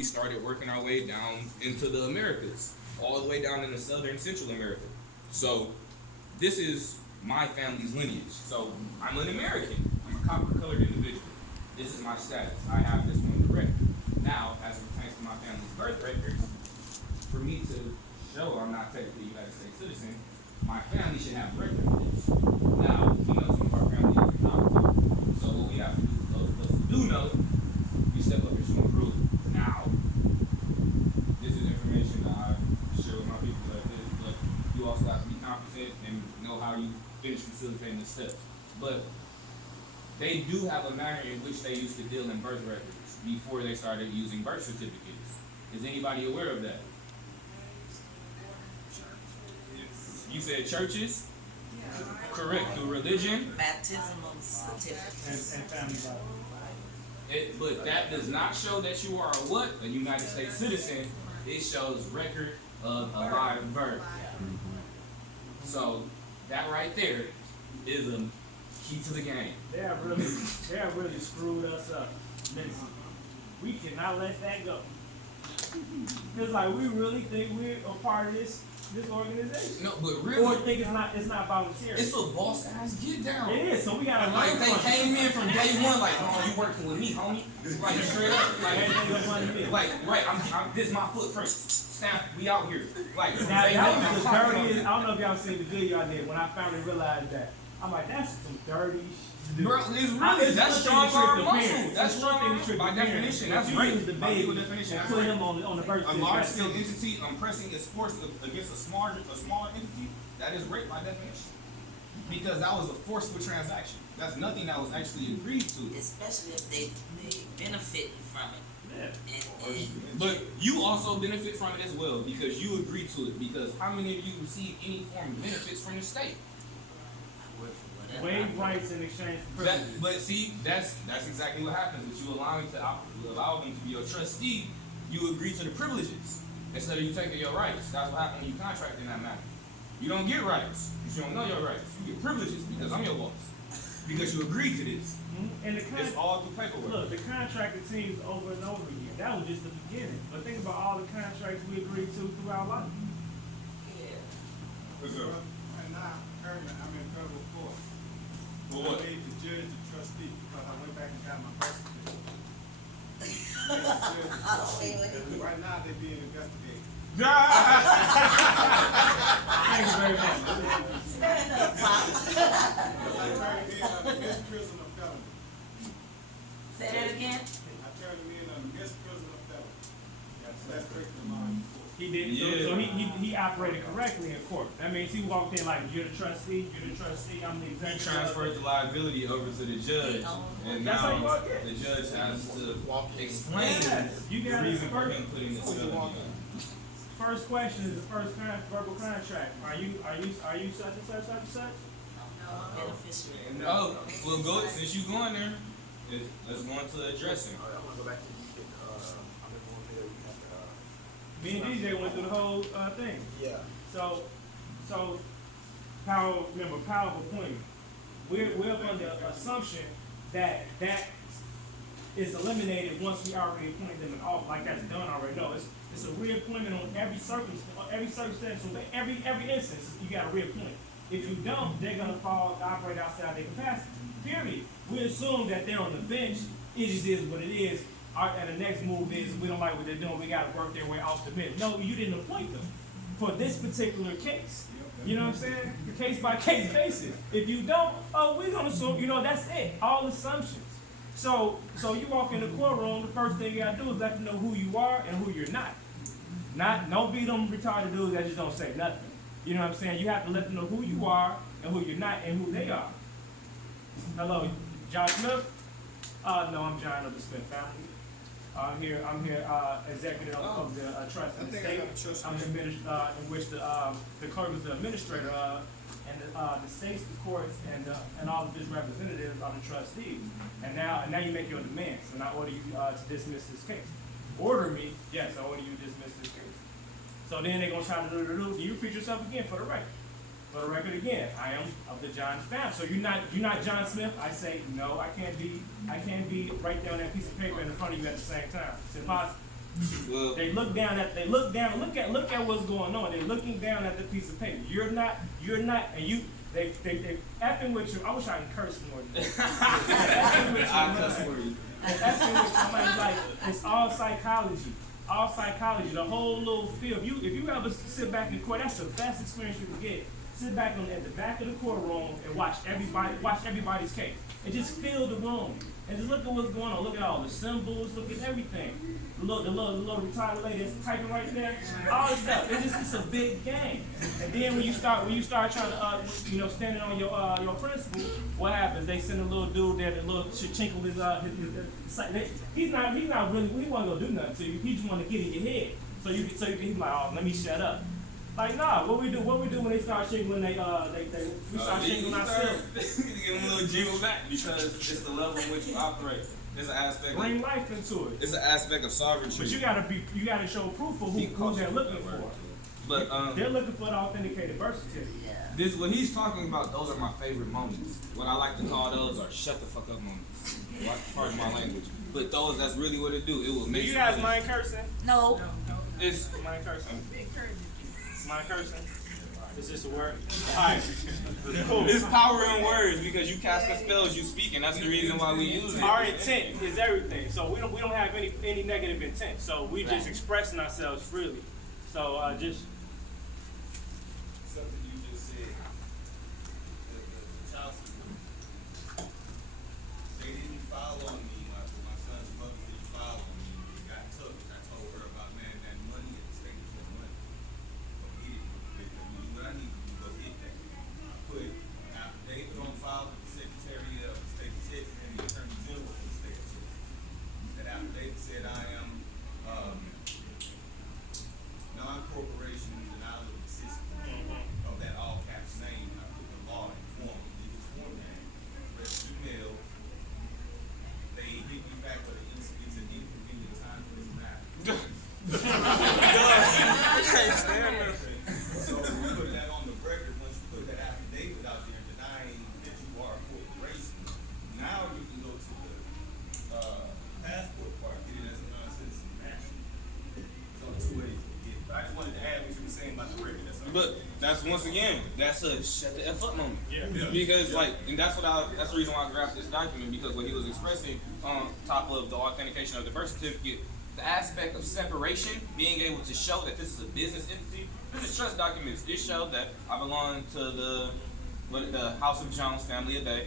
we started working our way down into the Americas, all the way down into Southern Central America. So this is my family's lineage. So I'm an American. I'm a copper-colored individual. This is my status. I have this on the record. Now, as it pertains to my family's birth records, for me to show I'm not technically a United States citizen, my family should have record of this. Now, some of our family isn't competent. So what we have to do, those of us who do know, we step up and show and prove. Now, this is information that I share with my people like this, but you also have to be competent and know how you finish facilitating the steps. But they do have a manner in which they used to deal in birth records before they started using birth certificates. Is anybody aware of that? You said churches? Yeah. Correct. Through religion? Baptismal certificates. And family Bible. But that does not show that you are a United States citizen. It shows record of a live birth. So that right there is a key to the game. They have really screwed us up. Listen, we cannot let that go. It's like we really think we're a part of this organization. No, but really, or think it's not voluntary. It's a boss ass get down. It is. So we gotta like they came in from day one, like, oh, you working with me, homie? Like straight up, like right. I'm this is my footprint. Stamp. We out here. Like now, that was the dirtiest. I don't know if y'all seen the video I did when I finally realized that. I'm like, that's some dirty shit. Bro, it's really that's strong arm muscle. That's strong arm by definition. That's right. The by legal definition. That's put right. him on the birth A large scale entity pressing its force against a smaller entity. That is rape by definition. Because that was a forceful transaction. That's nothing that was actually agreed to. Especially if they benefit from it. Yeah. But you also benefit from it as well because you agreed to it. Because how many of you receive any form of benefits from the state? Waive rights in exchange for privileges. But see, that's exactly what happens. That you allow them to be your trustee, you agree to the privileges instead of you taking your rights. That's what happens when you contract in that manner. You don't get rights because you don't know your rights. You get privileges because I'm your boss. Because you agreed to this. And it's all through paperwork. Look, the contract continues over and over again. That was just the beginning. But think about all the contracts we agreed to throughout life. Yeah. What's up? And now, currently, I'm in federal court. For what? I made the judge the trustee because I went back and got my birth certificate. Right now, they're being investigated. Thank you very much. Stand up, Pop. Because I turned in on a misprison of felony. Say that again. I turned him in on a misprison of felony. That's strictly mine. He did. Yeah. So he operated correctly in court. That means he walked in like, you're the trustee, I'm the He executive. transferred the liability over to the judge, and That's how now you walk in. the judge has to explain Yes. You the got reason it for first. him putting this felony on. First question is the first verbal contract. Are you such and such, such and such? Beneficiary. Oh, well, go since you going there. Let's go into addressing. I want to go back to I'm in one video. You have to. Me and DJ went through the whole thing. Yeah. So power of appointment. We're under the assumption that is eliminated once we already appointed them in office. Like that's done already. No, it's a reappointment on every circumstance, every instance. You got to reappoint. If you don't, they're gonna operate outside their capacity. Period. We assume that they're on the bench. It just is what it is. And the next move is we don't like what they're doing. We got to work their way off the bench. No, you didn't appoint them for this particular case. You know what I'm saying? Case by case basis. If you don't, we're gonna assume. That's it. All assumptions. So you walk in the courtroom. The first thing you gotta do is let them know who you are and who you're not. Don't be them retarded dudes that just don't say nothing. You know what I'm saying? You have to let them know who you are and who you're not and who they are. Hello, John Smith? No, I'm John of the Smith family. I'm here, executive of the trust in the state. I'm the in which the clerk is the administrator of, and the states, the courts, and all of his representatives are the trustees. And now you make your demands, and I order you to dismiss this case. Order me? Yes, I order you to dismiss this case. So then they're gonna try to do you repeat yourself again for the record. For the record again, I am of the John family. So you're not John Smith. I say no. I can't be right there on that piece of paper in front of you at the same time. It's impossible. Well, They look down, look at what's going on. They're looking down at the piece of paper. You're not, and they effing with you. I wish I could curse more. They're effing with you, I cuss for you. they're effing with you. I'm like, it's all psychology. All psychology, the whole little field. If you ever sit back in court, that's the best experience you can get. Sit back at the back of the courtroom and watch everybody's case. And just feel the room. And just look at what's going on. Look at all the symbols, look at everything. The little retired lady that's typing right there. All this stuff. It's a big game. And then when you start trying to standing on your principle, what happens? They send a little dude there that little chinkle he's not really, he wasn't gonna do nothing to you. He just wanna get in your head. So you can he's like, oh, let me shut up. Like, nah, what we do when they start shingling, we start shingling ourselves. You give them a little jingle back because it's the level in which you operate. There's an aspect. Bring life into it. It's an aspect of sovereignty. But you gotta show proof of who they're looking for. But They're looking for the authenticated birth certificate. Yeah. this what he's talking about. Those are my favorite moments. What I like to call those are shut the fuck up moments. Pardon my language. But those, that's really what it do. It will Do make you guys mind cursing? No. It's Mind cursing? Mind cursing? Is this a word? Alright. Cool. It's power in words because you cast the spells you speak, and that's the reason why we use it. Our intent is everything. So we don't have any negative intent. So we just expressing ourselves freely. So just Something you just said, the child support. They didn't file on me, my son's mother didn't file on me, it got took, I told her about, man, that money at the state is your money. Go get it, what I need to do, go get that. Put an affidavit on file with the Secretary of State of Texas and the Attorney General of the State of Texas. That affidavit said I am, non-corporation denial of existence of that all caps name. I put the law and form, legal format, press email. They hit me back with it's an inconvenient time for this matter. So we put that on the record. Once you put that affidavit out there denying that you are a corporation, now you can go to the passport part, get it as a non-citizen national. So two ways to get it. But I just wanted to add what you were saying about the record. That's all. But that's once again, that's a shut the F up moment. Yeah. Because and that's the reason why I grabbed this document, because what he was expressing on top of the authentication of the birth certificate, the aspect of separation, being able to show that this is a business entity. This is trust documents. It showed that I belong to the House of Jones family of Bay,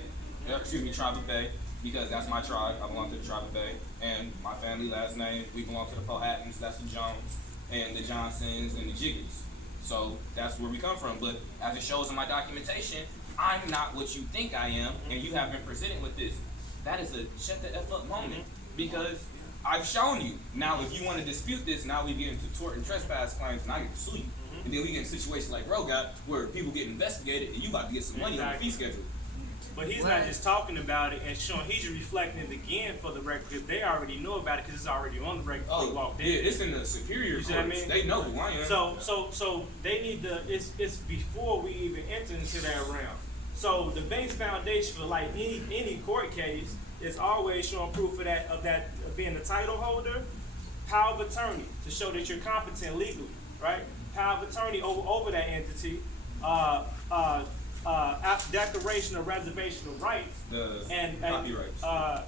tribe of Bay, because that's my tribe. I belong to the tribe of Bay, and my family last name, we belong to the Powhatans, that's the Jones, and the Johnsons, and the Jiggets. So that's where we come from. But as it shows in my documentation, I'm not what you think I am, and you have been presented with this. That is a shut the F up moment, because I've shown you. Now, if you want to dispute this, now we get into tort and trespass claims, and I get to sue you. And then we get in situations like Bro got, where people get investigated, and you about to get some money on the fee schedule. But he's not just talking about it and showing, he's just reflecting it again for the record, because they already know about it because it's already on the record before he walked in. Yeah, it's in the superior You see what I courts. mean? They know who I am. So they need to, it's before we even enter into that realm. So the base foundation for like any court case is always showing proof of being the title holder, power of attorney to show that you're competent legally, right? Power of attorney over that entity, declaration of reservation of rights, and copyrights. Yeah,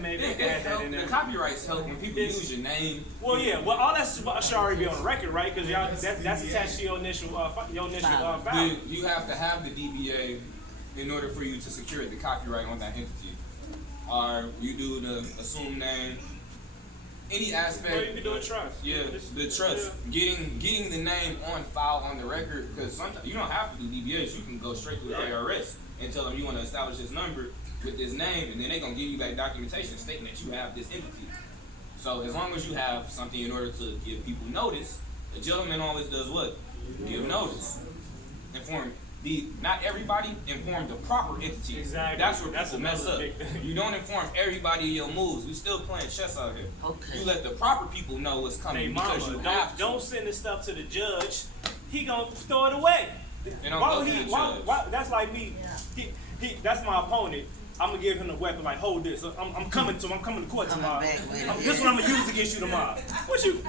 maybe add that in there. The copyrights help when people use your name. Well, yeah, well, all that should already be on the record, right? Because y'all, that's attached to your initial file. You have to have the DBA in order for you to secure the copyright on that entity. Or you do the assumed name. Any aspect. Or you can do a trust. Yeah, the trust. Yeah. Getting the name on file on the record, because sometimes you don't have to do DBAs. You can go straight to the IRS and tell them you want to establish this number with this name, and then they're gonna give you back documentation stating that you have this entity. So as long as you have something in order to give people notice, the gentleman always does what? Give notice. Inform. Not everybody inform the proper entity. Exactly. That's where people mess up. big thing. You don't inform everybody of your moves. We still playing chess out here. Okay. You let the proper people know what's Hey, coming mama, because you have to. don't send this stuff to the judge. He gonna throw it away. They don't Why go would to he? the Why, judge. that's like me. Yeah. That's my opponent. I'm gonna give him the weapon, like, hold this. I'm coming to him. I'm coming to court tomorrow. back with it, This one I'm gonna use against you tomorrow. What you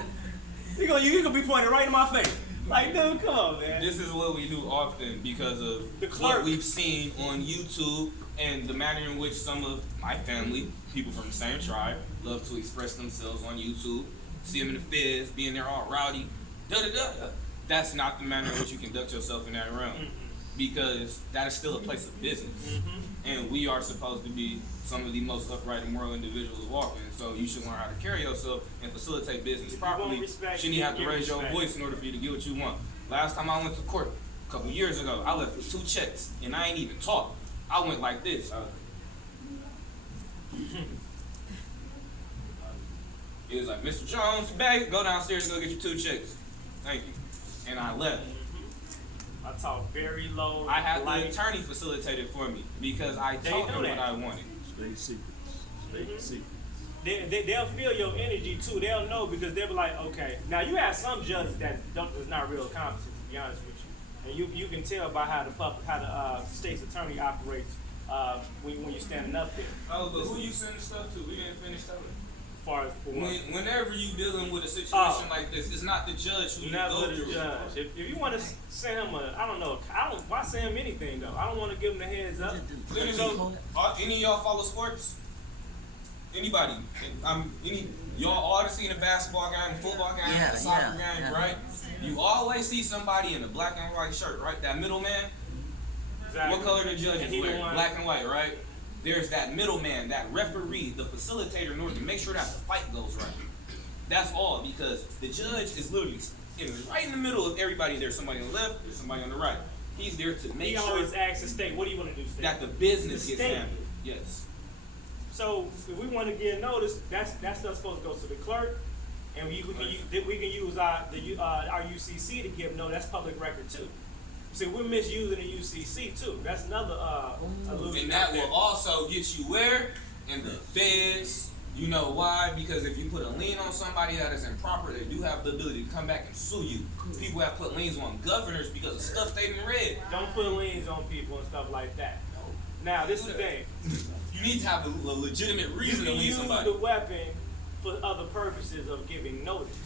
gonna be pointing right in my face. Like, dude, come on, man. This is what we do often because of The clerk. what we've seen on YouTube and the manner in which some of my family, people from the same tribe, love to express themselves on YouTube. See them in the feds, being there all rowdy, da-da-da. That's not the manner in which you conduct yourself in that realm. Because that is still a place of business. And we are supposed to be some of the most upright and moral individuals walking. So you should learn how to carry yourself and facilitate business properly. You shouldn't have to raise your voice in order for you to get what you want. Last time I went to court, a couple years ago, I left with 2 checks and I ain't even talk. I went like this. It was like, Mr. Jones, bag, go downstairs and go get your 2 checks. Thank you. And I left. I talk very low. I had the attorney facilitate it for me because I told him what I wanted. State secrets. State secrets. They'll feel your energy too. They'll know because they'll be like, okay. Now you have some judges that is not real competent, to be honest with you, and you can tell by how the state's attorney operates when you're standing up there. Oh, but who you sending stuff to? We didn't finish telling. As far as for what? Whenever you dealing with a situation like this, it's not the judge who you Never go the through. judge. If you want to send him why send him anything though? I don't want to give him the heads up. Literally, any of y'all follow sports? Anybody? Y'all all seen a basketball game, a football game, a soccer game, right? You always see somebody in a black and white shirt, right? That middleman. Exactly. What color the judges And wear? Black and white, right? There's that middleman, that referee, the facilitator in order to make sure that the fight goes right. That's all, because the judge is literally right in the middle of everybody. There's somebody on the left, there's somebody on the right. He's there to make sure always asks the state, what do you want to do, state? that the business The gets state. handled. Yes. So if we want to get notice, that's stuff supposed to go to the clerk, and we can use our UCC to give notice. That's public record too. See, we're misusing the UCC too. That's another illusion. And that will also get you where? In the feds. You know why? Because if you put a lien on somebody that is improper, they do have the ability to come back and sue you. People have put liens on governors because of stuff they didn't read. Don't put liens on people and stuff like that. Now, this is the thing. You need to have a legitimate reason to You can lien use somebody. the weapon for other purposes of giving notice.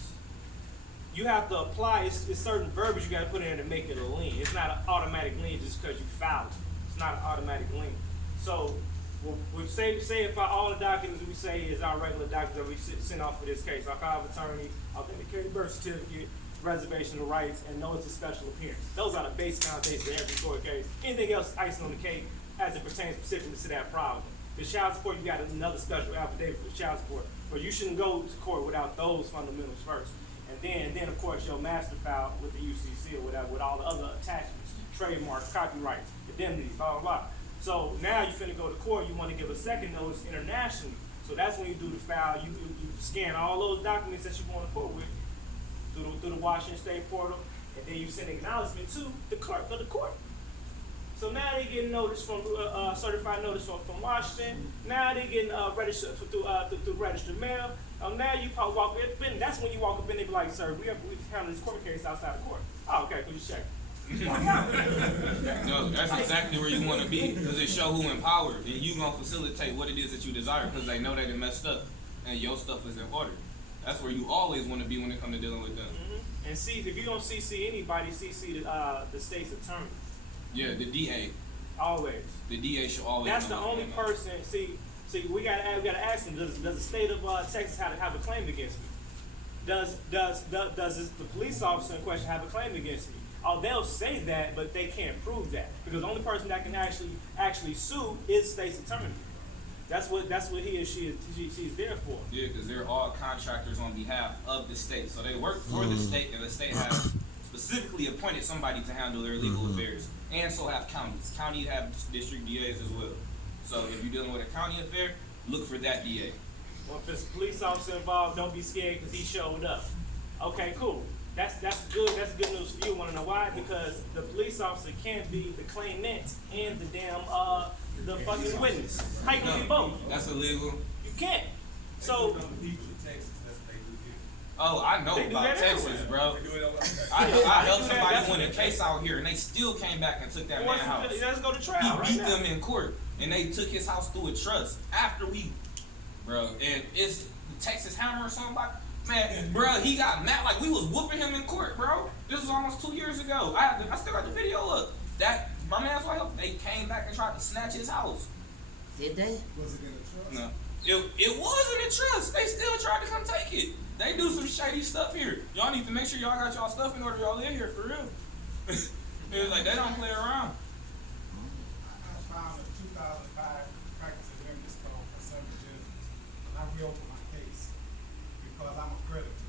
You have to apply, it's certain verbiage you got to put in to make it a lien. It's not an automatic lien just because you filed it. It's not an automatic lien. So, we'll say if all the documents we say is our regular documents that we send off for this case, our power of attorney, authenticated birth certificate, reservation of rights, and notice of special appearance. Those are the basic foundation of every court case. Anything else icing on the cake as it pertains specifically to that problem. The child support, you got another special affidavit for the child support, but you shouldn't go to court without those fundamentals first. And then of course your master file with the UCC or whatever, with all the other attachments, trademarks, copyrights, indemnities, blah, blah, blah. So now you finna go to court, you wanna give a second notice internationally. So that's when you do the file, you scan all those documents that you go to court with through the Washington State portal, and then you send acknowledgement to the clerk of the court. So now they getting notice from certified notice from Washington. Now they getting registered through registered mail. Now you probably walk in. That's when you walk up in. They be like, "Sir, we handle this court case outside of court." Oh, okay, please check. No, that's exactly where you want to be, because it show who empowered, and you gonna facilitate what it is that you desire, because they know they done messed up, and your stuff is in order. That's where you always want to be when it comes to dealing with them. And see, if you don't CC anybody, CC the state's attorney. Yeah, the DA. Always. The DA should always. That's the know only what's going on. person. See, we gotta ask them. Does the state of Texas have a claim against me? Does the police officer in question have a claim against me? Oh, they'll say that, but they can't prove that, because the only person that can actually sue is the state's attorney. That's what he or she's there for. Yeah, because they're all contractors on behalf of the state, so they work for the state, and the state has specifically appointed somebody to handle their legal affairs, and so have counties. Counties have district DAs as well. So if you're dealing with a county affair, look for that DA. Well, if there's a police officer involved, don't be scared because he showed up. Okay, cool. That's good. That's good news for you. Want to know why? Because the police officer can't be the claimant and the damn the fucking witness. How you gonna be both? That's illegal. You can't. So Oh, I know They do about that Texas, everywhere. bro. I helped somebody win a case out here, and they still came back and took that man house. let's go to He trial right beat now. them in court. and they took his house through a trust after we, bro. And it's the Texas Hammer or something like. Man, bro, he got mad like we was whooping him in court, bro. This was almost 2 years ago. I still got the video up. That my man's wife, they came back and tried to snatch his house. Did they? Was it in a trust? No, it wasn't a trust. They still tried to come take it. They do some shady stuff here. Y'all need to make sure y'all got y'all stuff in order y'all live here for real. It was like they don't play around. I filed a 2005 practice and remedies code for several judges. And I reopened my case because I'm a creditor.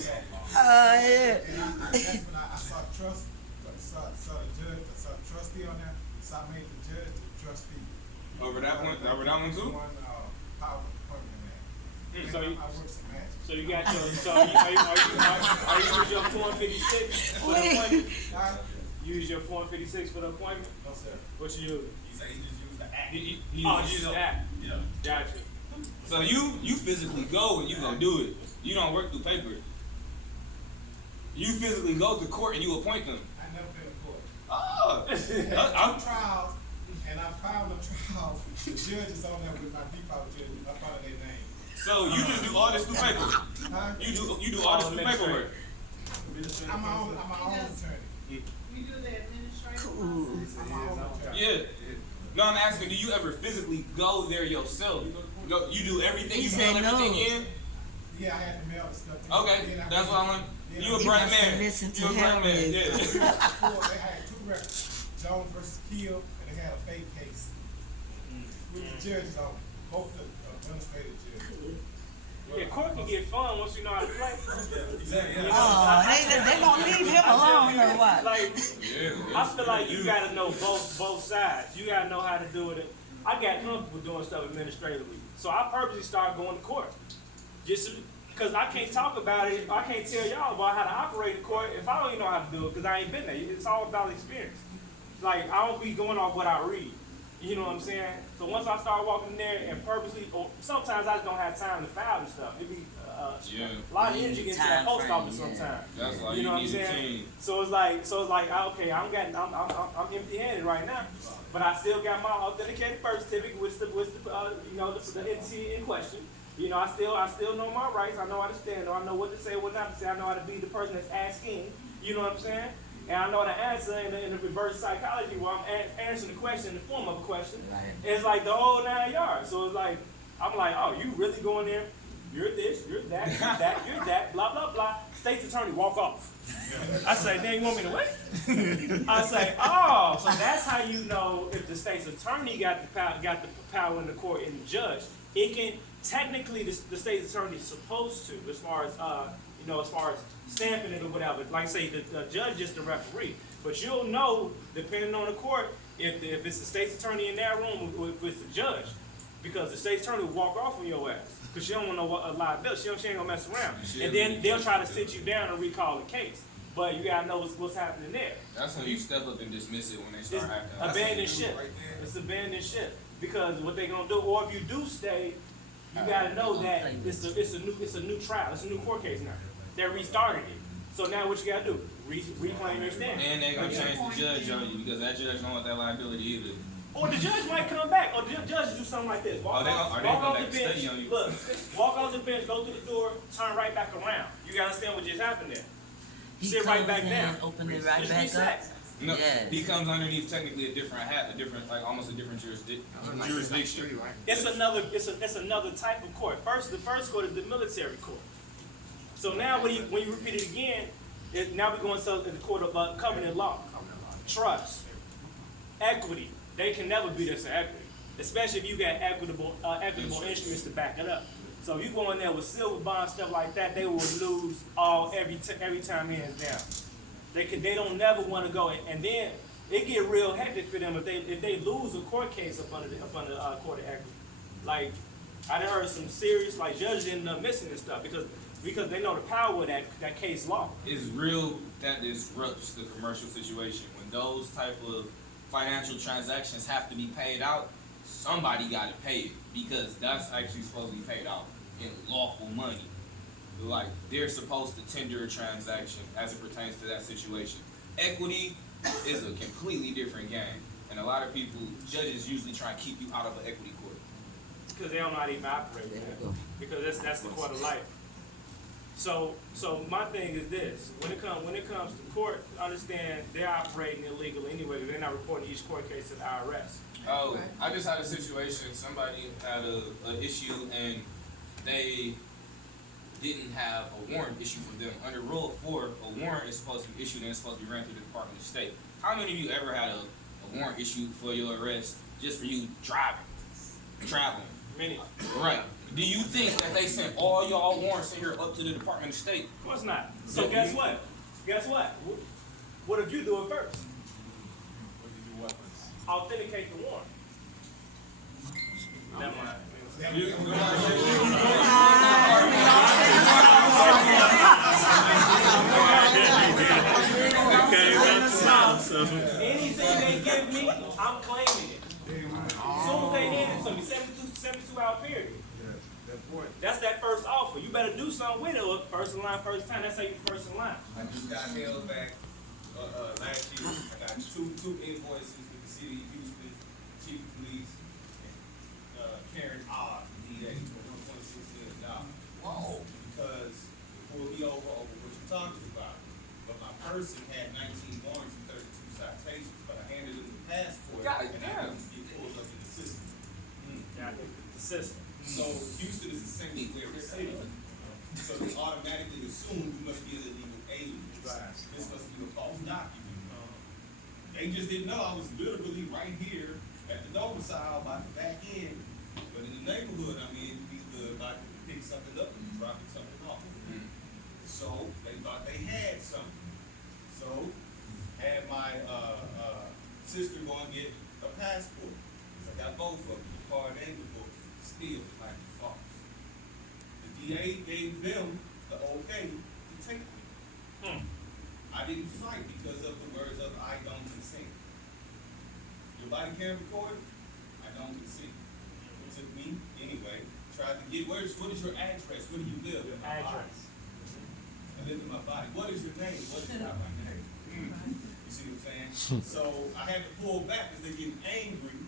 Yeah. And that's when I saw the trust, saw the judge, I saw the trustee on there, so I made the judge the trustee. Over that one too. One, power of appointment in that. So you, I work some magic. so you got your, so are you use your Form 56 for the appointment? You use your Form 56 for the appointment? No, sir. What you use? He said he just used the act. He Oh, was- you use that. Yeah. Gotcha. So you physically go and you gonna do it. You don't work through paper. You physically go to court and you appoint them. I never been in court. Oh, I'm trials, and I filed the trials. The judge is on there with my default judge, up under their name. so you just do all this through paper. Huh? You do all this through paperwork. I'm my own attorney. We do the administrative Cool. process. I'm my own attorney. Yeah. No, I'm asking, do you ever physically go there yourself? You do everything. He You said mail everything no. in. Yeah, I had to mail the stuff. in. Okay, Then that's what I want. then You a I- bright must have man. listened to You a bright him. man. Yeah. They had two records, Jones versus Keel, and they had a fake case. With the judges on, both the administrative judges. Yeah, court can get fun once you know how to play. Oh, they gonna leave him alone or what? Like, Yeah. I feel like you gotta know both sides. You gotta know how to do it. I got comfortable doing stuff administratively, so I purposely started going to court, just because I can't talk about it. I can't tell y'all about how to operate in court if I don't even know how to do it because I ain't been there. It's all about experience. Like I don't be going off what I read. You know what I'm saying? So once I start walking there and purposely, or sometimes I just don't have time to file and stuff. It be Yeah. a lot of energy gets to that Time post frame, office yeah. sometimes. That's why You know what I'm need a saying? team. So it's like okay, I'm empty-handed right now, but I still got my authenticated birth certificate, which the entity in question. You know, I still know my rights. I know how to stand. I know what to say, what not to say. I know how to be the person that's asking. You know what I'm saying? And I know how to answer in the reverse psychology where I'm answering the question in the form of a question. Right. It's like the whole 9 yards. So it's like I'm like, oh, you really going there? You're this, you're that, you're that, you're that, blah, blah, blah. State's attorney, walk off. I say, then you want me to wait? I say, oh, so that's how you know if the state's attorney got the power in the court and the judge. It can, technically, the state's attorney is supposed to, as far as stamping it or whatever. Like say, the judge is the referee. But you'll know, depending on the court, if it's the state's attorney in that room or if it's the judge. Because the state's attorney will walk off on your ass. Because she don't want no liability. She ain't gonna mess around. And then they'll try to sit you down and recall the case. But you gotta know what's happening there. That's when you step up and dismiss it when they It's start acting. abandoned ship. It's abandoned ship. Because what they gonna do, or if you do stay, you gotta know that it's a new trial. It's a new court case now. They restarted it. So now what you gotta do? Reclaim your stand. And they gonna change the judge on you because that judge don't want that liability either. Or the judge might come back, or the judge do something like this. Walk Or they off go back the and study bench. on you. Look, walk off the bench, go through the door, turn right back around. You gotta understand what just happened there. He Sit right comes back in, down. open it right Just back reset. up. No, Yeah. he comes underneath technically a different hat, almost a different jurisdiction. It's another type of court. The first court is the military court. So now when you repeat it again, now we're going to the court of covenant law, trust, equity. They can never beat us in equity, especially if you got equitable instruments to back it up. So if you go in there with silver bonds, stuff like that, they will lose every time hands down. They don't never want to go, and then it get real hectic for them if they lose a court case up under court of equity. Like I done heard some serious judges ended up missing and stuff because they know the power of that case law. It's real that disrupts the commercial situation. When those type of financial transactions have to be paid out, somebody got to pay it because that's actually supposed to be paid out in lawful money. like they're supposed to tender a transaction as it pertains to that situation. Equity is a completely different game, and a lot of people, judges usually try and keep you out of an equity court. Because they don't know how to even operate There there. you go. Because that's the court of life. So my thing is this: when it comes to court, understand they're operating illegally anyway. Because they're not reporting each court case to the IRS. Oh, I just had a situation. Somebody had a issue and they didn't have a warrant issued for them. Under Rule 4, a warrant is supposed to be issued and it's supposed to be ran through the Department of State. How many of you ever had a warrant issued for your arrest just for you traveling? Many. Right. Do you think that they sent all y'all warrants in here up to the Department of State? Of course not. So Yeah, guess you- what? Guess what? What if you do it first? What did you weapons? Authenticate the warrant. Never mind. Anything they give me, I'm claiming it. As soon as they hand it to me, 72-hour period. That's that first offer. You better do something with it. Or first in line, first time. That's how you first in line. I just got held back last year. I got two invoices with the city of Houston, chief of police, and Karen R. DA for $1.6 million. Whoa! Because it pulled me over what you're talking about. But my person had 19 warrants and 32 citations, but I handed them the passport God and damn. I didn't get pulled up in the system. Yeah, the system. So Houston is a sanctuary city. So they automatically assume you must be an illegal alien. This must be a false document. They just didn't know I was literally right here at the domicile by the back end. But in the neighborhood I'm in, you either about to pick something up or you dropping something off. So they thought they had something. So had my sister go and get a passport. So I got both of them, the card and the book. Still like false. The DA gave them the okay to take me. I didn't fight because of the words of I don't consent. Your body can record it, I don't consent. It took me anyway, tried to get what is your address? Where do you live? In my body. Address. I live in my body. What is your name? What is not my name? You see what I'm saying? So I had to pull back because they're getting angry,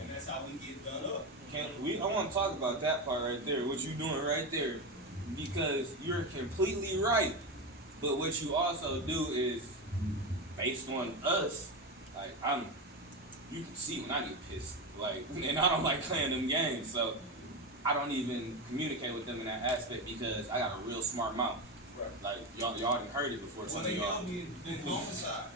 and that's how we get done up. I want to talk about that part right there, what you doing right there, because you're completely right. But what you also do is, based on us, like you can see when I get pissed, like, and I don't like playing them games, so I don't even communicate with them in that aspect because I got a real smart mouth. Right. Like y'all done heard it before. Well, Some they of y'all. held me in homicide.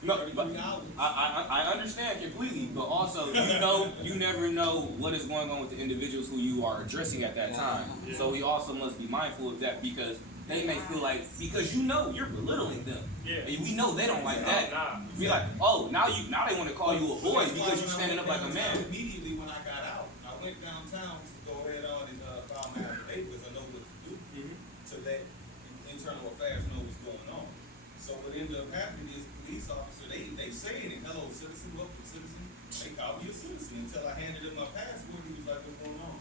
No, but 33 hours. I understand completely, but also you never know what is going on with the individuals who you are addressing at that time. So we also must be mindful of that because they may feel like because you're belittling them. Yeah. And we know they don't like that. Nah. Be like, oh, now they want to call you a boy because you're standing up like a man. Immediately when I got out, I went downtown to go ahead on and file my affidavit because I know what to do. So that internal affairs know what's going on. So what ended up happening is the police officer, they saying it, hello citizen, welcome citizen. They called me a citizen until I handed him my passport. He was like, what's going on?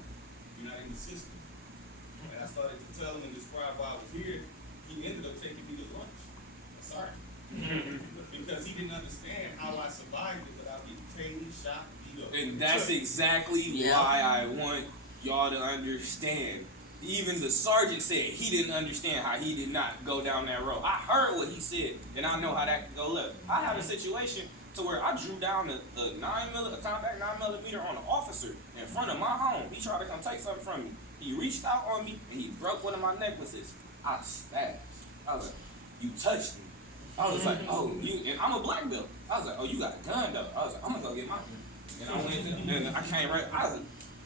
You're not in the system. And I started to tell him and describe why I was here. He ended up taking me to lunch. Sorry. Because he didn't understand how I survived it without getting tased, shot, beat up. And that's exactly why I want y'all to understand. Even the sergeant said he didn't understand how he did not go down that road. I heard what he said, and I know how that could go left. I had a situation to where I drew down a compact 9mm on an officer in front of my home. He tried to come take something from me. He reached out on me and he broke one of my necklaces. I spazzed. I was like, "You touched me." I was like, "Oh, you," and I'm a black belt. I was like, "Oh, you got a gun though." I was like, "I'm gonna go get mine." And I went and I came right.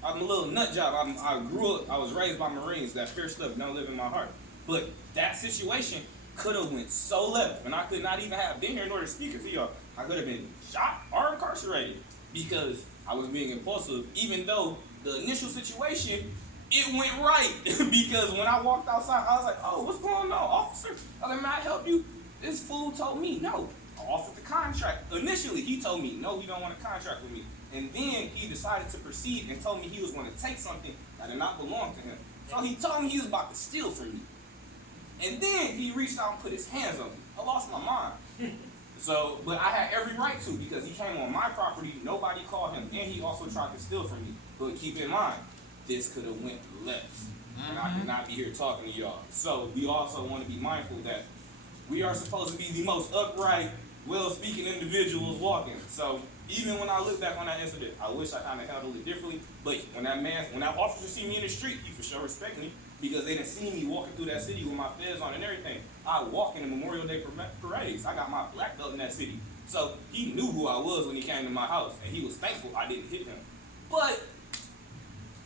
I'm a little nut job. I grew up. I was raised by Marines. That fear stuff don't live in my heart. But that situation could have went so left, and I could not even have been here in order to speak it for y'all. I could have been shot or incarcerated because I was being impulsive. Even though the initial situation, it went right because when I walked outside, I was like, "Oh, what's going on, officer?" I was like, "May I help you?" This fool told me no. I offered the contract. Initially, he told me no, he don't want a contract with me. And then he decided to proceed and told me he was going to take something that did not belong to him. So he told me he was about to steal from me. And then he reached out and put his hands on me. I lost my mind. So, but I had every right to because he came on my property. Nobody called him, and he also tried to steal from me. But keep in mind, this could have went left, and I could not be here talking to y'all. So we also want to be mindful that we are supposed to be the most upright, well-speaking individuals walking. So even when I look back on that incident, I wish I kind of handled it differently. But when that officer see me in the street, he for sure respect me because they didn't see me walking through that city with my fez on and everything. I walk in the Memorial Day parades. I got my black belt in that city. So he knew who I was when he came to my house, and he was thankful I didn't hit him. But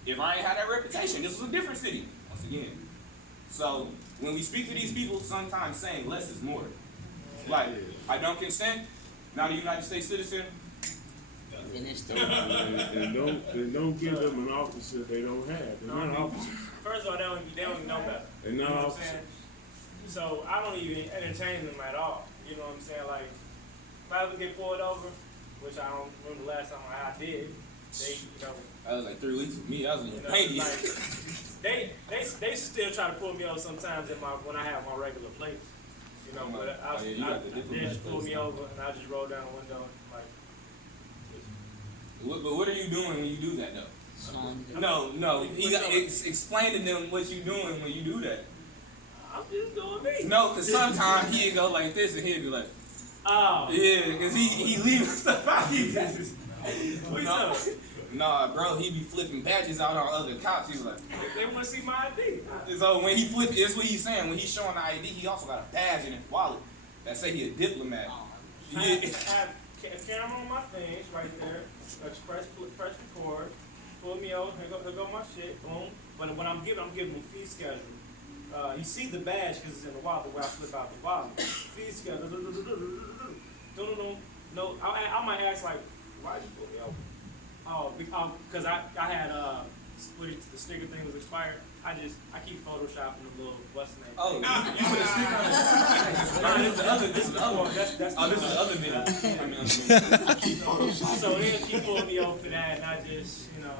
if I ain't had that reputation, this was a different city, once again. So when we speak to these people, sometimes saying less is more. Like, I don't consent, not a United States citizen. Finish the And don't give them an officer they don't have. They're not officers. First of all, they don't even know better. They're You know not what I'm officers. saying? So I don't even entertain them at all. You know what I'm saying? Like, if I ever get pulled over, which I don't remember the last time I did, they, you know, That was like 3 weeks with me. I was a you little know, painty. like, they still try to pull me over sometimes when I have my regular plates. You know, but Oh, yeah, you got the they diplomat just pull plates me now. over and I just roll down the window and like. But what are you doing when you do that, though? song. No. You got explain to them what you doing when you do that. I'm just doing me. No, because sometimes he'd go like this and he'd be like, Oh. yeah, because he leaving stuff out. He just, What you no, talking? nah, bro, he be flipping badges out on other cops. He was like, They want to see my ID. so when he flip, it's what he's saying. When he's showing the ID, he also got a badge in his wallet that say he a diplomat. I Yeah. have a camera on my things right there. Press record. Pull me over. Here go my shit. Boom. But when I'm giving him a fee schedule. You see the badge because it's in the wallet where I flip out the wallet. Fee schedule. No. I might ask like, why'd you pull me over? Oh, because I had the sticker thing was expired. I keep photoshopping the little what's the name? Oh, you put a sticker on it. No, this is the other. This is the other one. That's This is the other video. So then she pulled me over for that, and I just, you know,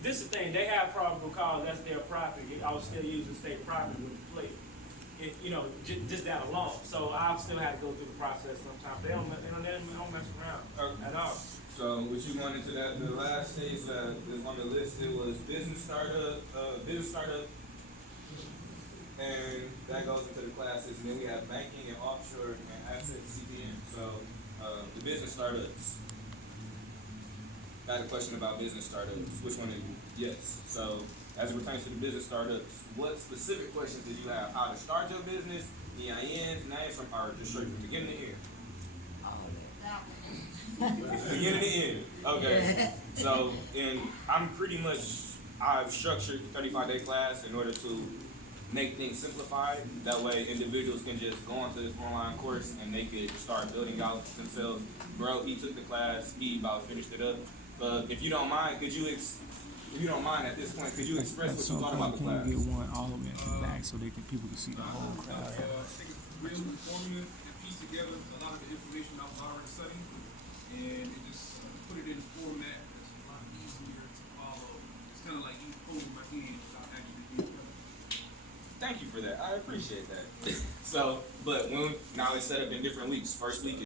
this is the thing. They have probable cause. That's their property. I was still using state property with the plate. You know, just that alone. So I still had to go through the process sometimes. They don't mess around at all. So what you wanted to that the last stage that is on the list, it was business startup, and that goes into the classes, and then we have banking and offshore and asset CPN. So the business startups. I had a question about business startups. Which one is yes? So as it pertains to the business startups, what specific questions did you have? How to start your business, EINs, names from or just straight from beginning to end? Beginning to end. Okay. So, and I've structured the 35-day class in order to make things simplified. That way individuals can just go onto this online course and they could start building out themselves. Bro, he took the class, he about finished it up. If you don't mind, at this point, could you express what you thought about the class? Can we get one all the way in the back so people can see the whole I class? think it's real informative and piece together a lot of the information I was already studying, and it just put it in a format that's a lot easier to follow. It's kind of like you holding my hand without actually being present. Thank you for that. I appreciate that. So, but now it's set up in different weeks. First week